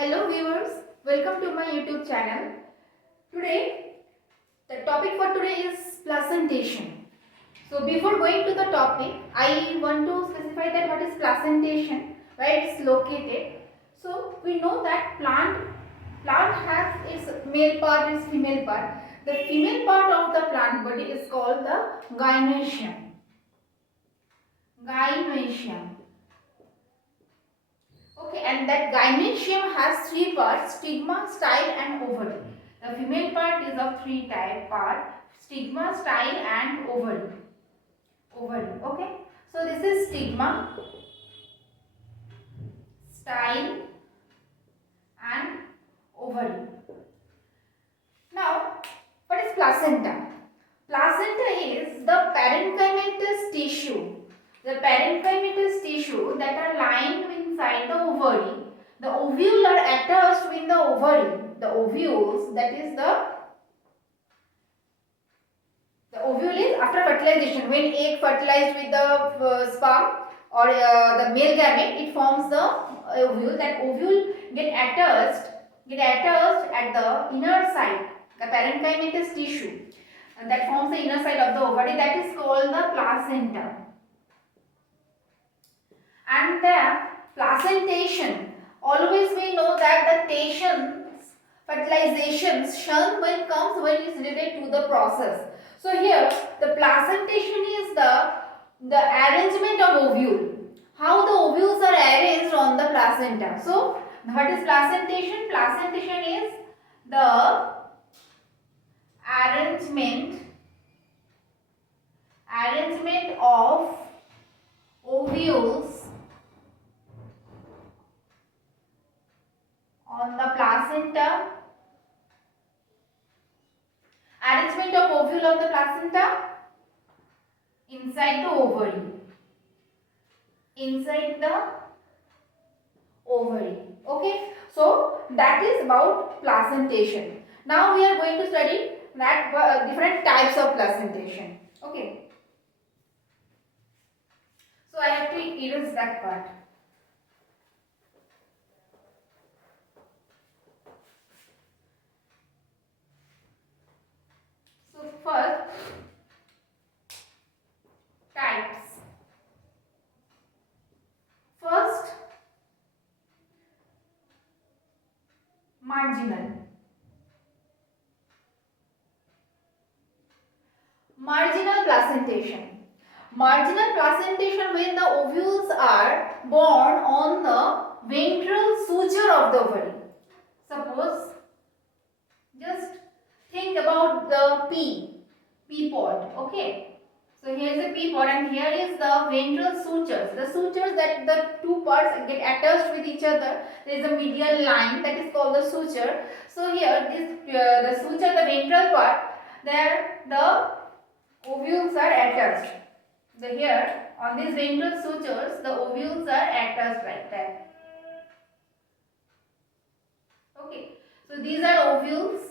Hello viewers, welcome to my YouTube channel. Today, the topic for today is placentation. So before going to the topic, I want to specify that what is placentation, where it is located. So we know that plant has its male part, its female part. The female part of the plant body is called the gynoecium. Gynoecium. Okay, and that gynoecium has three parts: stigma, style, and ovary. The female part is of three type part: stigma, style, and ovary. Okay. So this is stigma, style, and ovary. Now, what is placenta? Placenta is the parenchymatous tissue. The parenchymatous tissue that are lying inside the ovary. The ovule are attached with the ovary. The ovules, that is the ovule is after fertilization. When egg fertilized with the sperm or the male gamete, it forms the ovule. That ovule get attached at the inner side, the parenchymatous tissue, and that forms the inner side of the ovary. That is called the placenta. And the placentation, always we know that the fertilizations shown when is related to the process. So here the placentation is the arrangement of ovule. How the ovules are arranged on the placenta. So what is placentation? Placentation is the arrangement of ovules on the placenta. Arrangement of ovule on the placenta inside the ovary. Okay. So that is about placentation. Now we are going to study that different types of placentation. Okay. So I have to erase that part. So first, types. First, marginal. Marginal placentation. Marginal placentation when the ovules are born on the ventral suture of the ovary. Suppose, just think about the pea pod. Okay. So here is a pea pod and here is the ventral sutures. The sutures that the two parts get attached with each other. There is a medial line that is called the suture. So here the suture, the ventral part, there the ovules are attached. Here on these ventral sutures, the ovules are attached like that. Okay. So these are ovules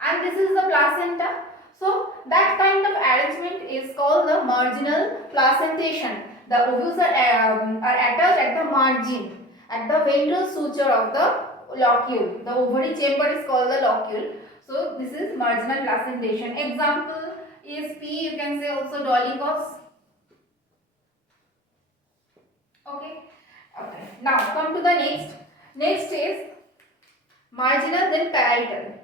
and this is the placenta. So that kind of arrangement is called the marginal placentation. The ovules are attached at the margin, at the ventral suture of the locule. The ovary chamber is called the locule. So this is marginal placentation. Example is P. You can say also dolichos. Okay. Now come to the next. Next is marginal, then parietal.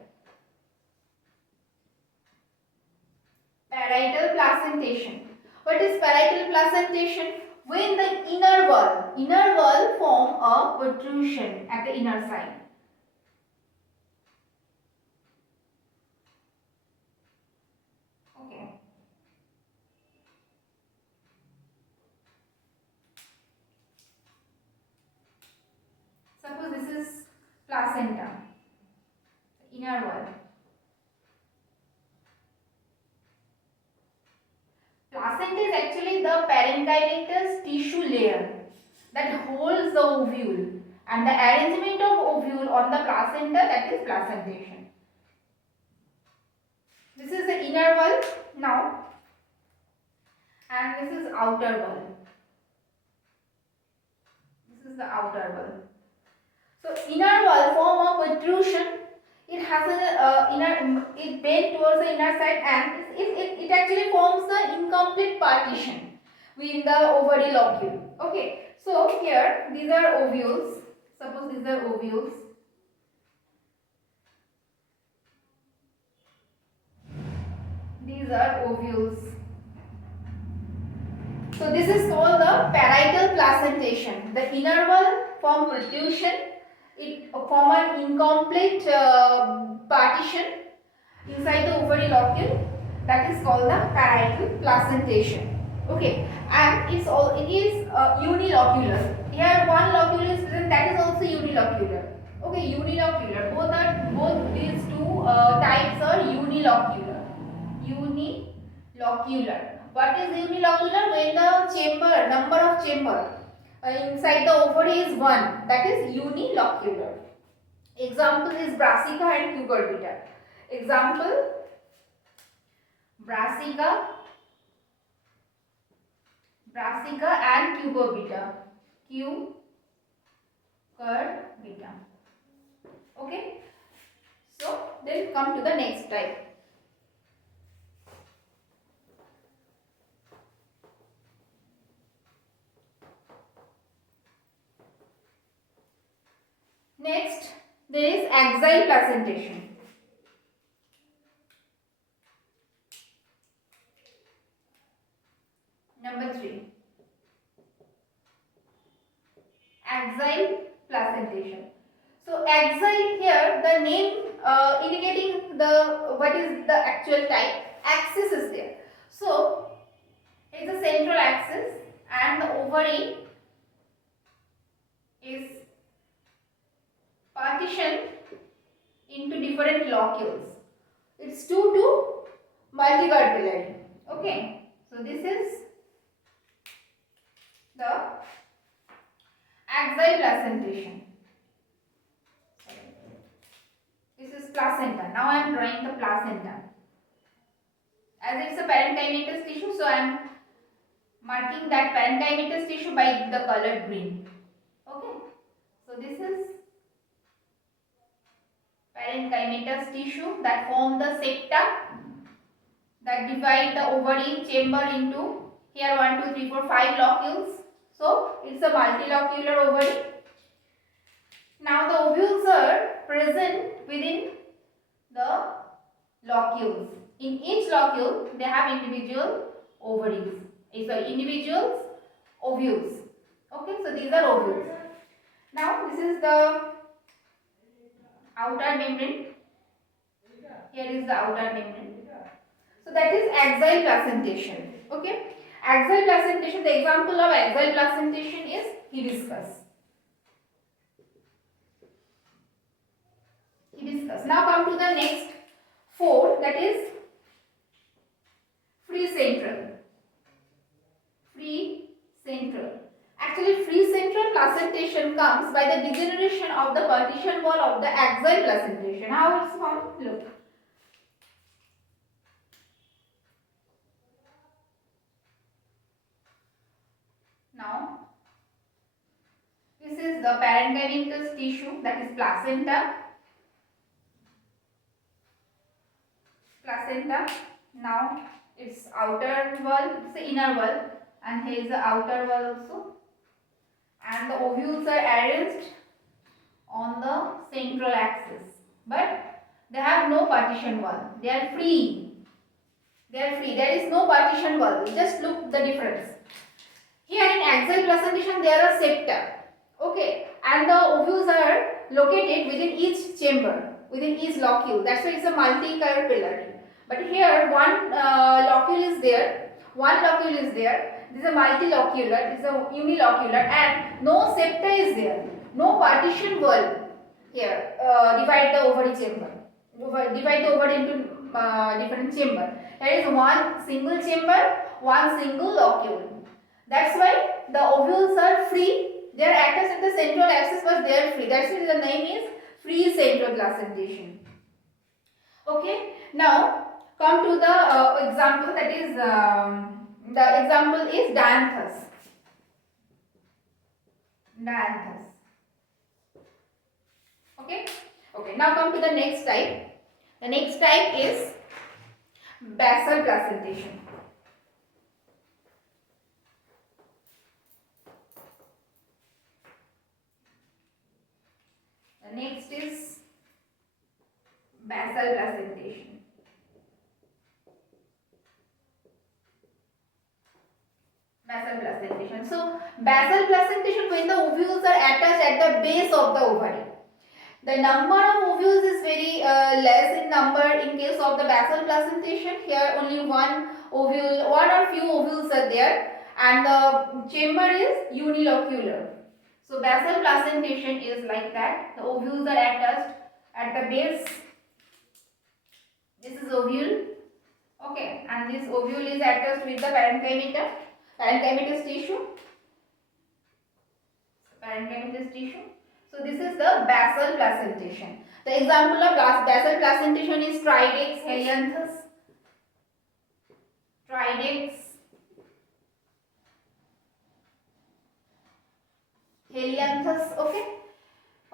Parietal placentation. What is parietal placentation? When the inner wall form a protrusion at the inner side. Okay. Suppose this is placenta, inner wall. Placenta is actually the parenchymatous tissue layer that holds the ovule, and the arrangement of ovule on the placenta, that is placentation. This is the inner wall now and this is outer wall. This is the outer wall. So inner wall form a protrusion. It has it bent towards the inner side, and it actually forms the incomplete partition within the ovary locule. Okay, so here these are ovules. Suppose these are ovules. These are ovules. So this is called the parietal placentation. The inner wall form protrusion. It form an incomplete partition inside the ovary locule. That is called the parietal placentation. Okay, and it is unilocular. Here one locule is present, that is also unilocular. Okay, unilocular. Both these two types are unilocular. Unilocular. What is unilocular? When the number of chamber inside the ovary is 1, that is unilocular. Example is brassica and cucurbita. Example, brassica and cucurbita. Cucurbita. Okay. So then come to the next type. Next, there is axile placentation. Number 3. Axile placentation. So axile, here the name indicating what is the actual type. Axis is there. So it is a central axis and the ovary is partitioned into different locules. It's 2 to multicarpillary. Okay. So this is the axile placentation. This is placenta. Now I am drawing the placenta. As it's a parenchymatous tissue, so I am marking that parenchymatous tissue by the color green. Okay. So this is parenchymatous tissue that form the septa that divide the ovary chamber into here 1, 2, 3, 4, 5 locules. So it's a multilocular ovary. Now the ovules are present within the locules. In each locule they have individual ovaries. Individuals ovules. Okay, so these are ovules. Now this is the outer membrane. Here is the outer membrane. So that is axile placentation. Okay. Axile placentation, the example of axile placentation is hibiscus. Now come to the next 4, that is free central. Free central. Actually, free central placentation comes by the degeneration of the partition wall of the axile placentation. How it's formed? Look. Now, this is the parenchymatous tissue, that is placenta. Now its outer wall, it's the inner wall, and here is the outer wall also. And the ovules are arranged on the central axis, but they have no partition wall. They are free. There is no partition wall. Just look the difference. Here in axile placentation there are septa. Okay, and the ovules are located within each chamber, within each locule. That's why it's a multicarpillary. But here one locule is there. This is a multilocular. This is a unilocular, and no septa is there. No partition wall here. Divide the ovary chamber. Divide the ovary into different chamber. There is one single chamber, one single locule. That's why the ovules are free. They are attached at the central axis, but they are free. That's why the name is free central placentation. Okay. Now come to the example, that is the example is dianthus. Okay. Okay. Now come to the next type. The next type is basal placentation. The next is basal placentation. Basal placentation. So, basal placentation, when the ovules are attached at the base of the ovary. The number of ovules is very less in number in case of the basal placentation. Here only one ovule, one or few ovules are there, and the chamber is unilocular. So, basal placentation is like that. The ovules are attached at the base. This is ovule. Okay, and this ovule is attached with the parenchymatous tissue. Parenchymatous tissue. So this is the basal placentation. The example of basal placentation is Tridex helianthus. Tridex helianthus. Okay.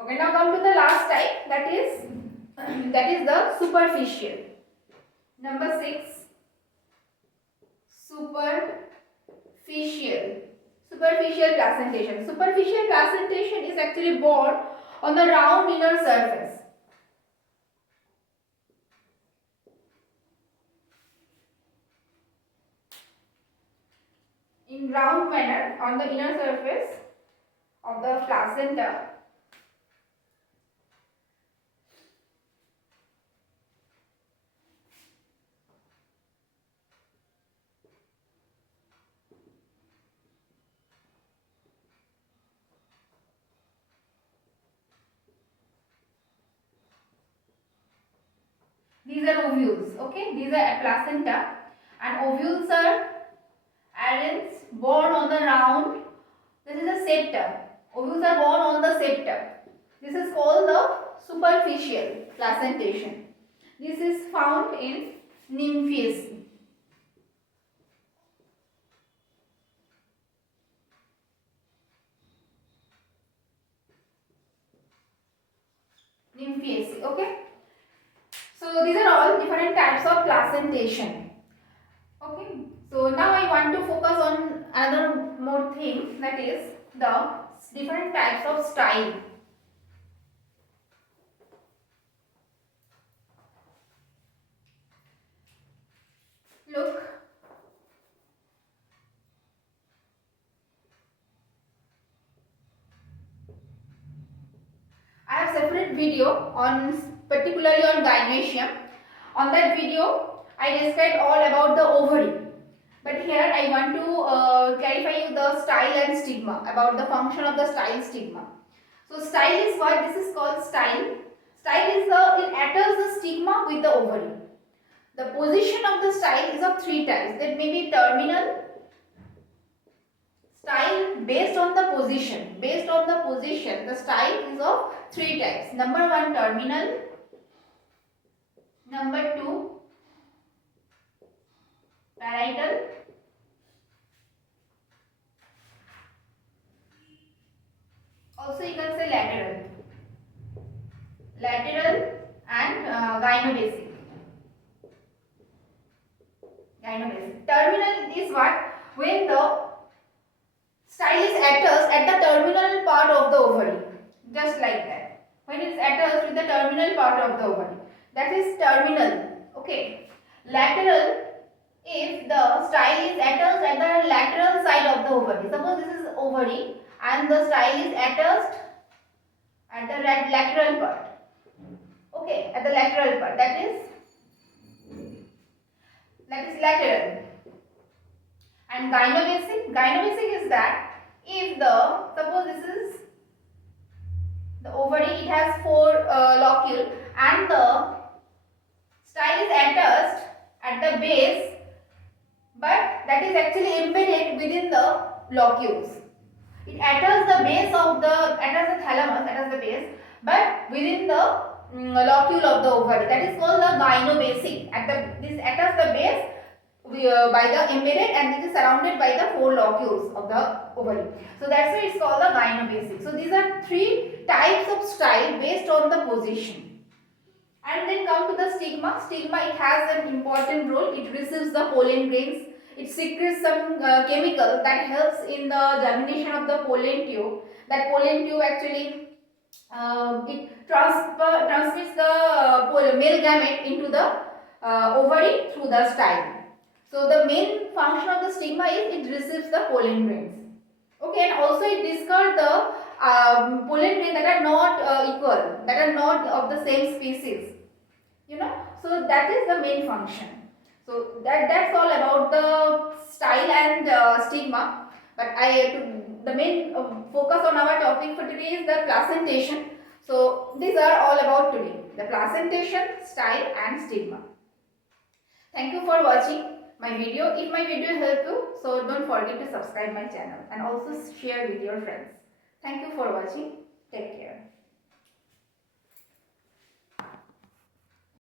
Okay. Now come to the last type. That is the superficial. Number 6. Superficial placentation. Superficial placentation is actually born on the round inner surface. In round manner on the inner surface of the placenta. These are ovules, okay? These are placenta, and ovules are arrays born on the round. This is a septum. Ovules are born on the septum. This is called the superficial placentation. This is found in nymphaceae. Nymphaceae, okay? So these are all different types of placentation. Okay. So now I want to focus on another more thing, that is the different types of style. Look. I have separate video on particularly on gynecium. On that video, I described all about the ovary. But here I want to clarify you the style and stigma, about the function of the style stigma. So style is what this is called style. Style is it atters the stigma with the ovary. The position of the style is of 3 types. That may be terminal style based on the position. Based on the position, the style is of 3 types. Number 1, terminal. Number 2, parietal. Also you can say lateral. Lateral and gynobasic. Gynobasic. Terminal is what? When the style is attached at the terminal part of the ovary. Just like that. When it is attached with the terminal part of the ovary. That is terminal. Okay. Lateral, if the style is attached at the lateral side of the ovary. Suppose this is ovary and the style is attached at the lateral part. Okay, at the lateral part. That is lateral. And gynobasic is that if suppose this is the ovary, it has 4 locule and the style is attached at the base, but that is actually embedded within the locules. It attached the base of the thalamus, attached the base, but within the locule of the ovary. That is called the gynobasic. This attached the base by the embedded, and it is surrounded by the 4 locules of the ovary. So that's why it's called the gynobasic. So these are 3 types of style based on the position. And then come to the stigma. Stigma, it has an important role. It receives the pollen grains. It secretes some chemical that helps in the germination of the pollen tube. That pollen tube actually it transmits the male gamete into the ovary through the style. So the main function of the stigma is it receives the pollen grains. Okay, and also it discards the pollen grains that are not equal, that are not of the same species. So that is the main function. So that's all about the style and stigma. But the main focus on our topic for today is the placentation. So these are all about today: the placentation, style, and stigma. Thank you for watching my video. If my video helped you, so don't forget to subscribe my channel and also share with your friends. Thank you for watching. Take care.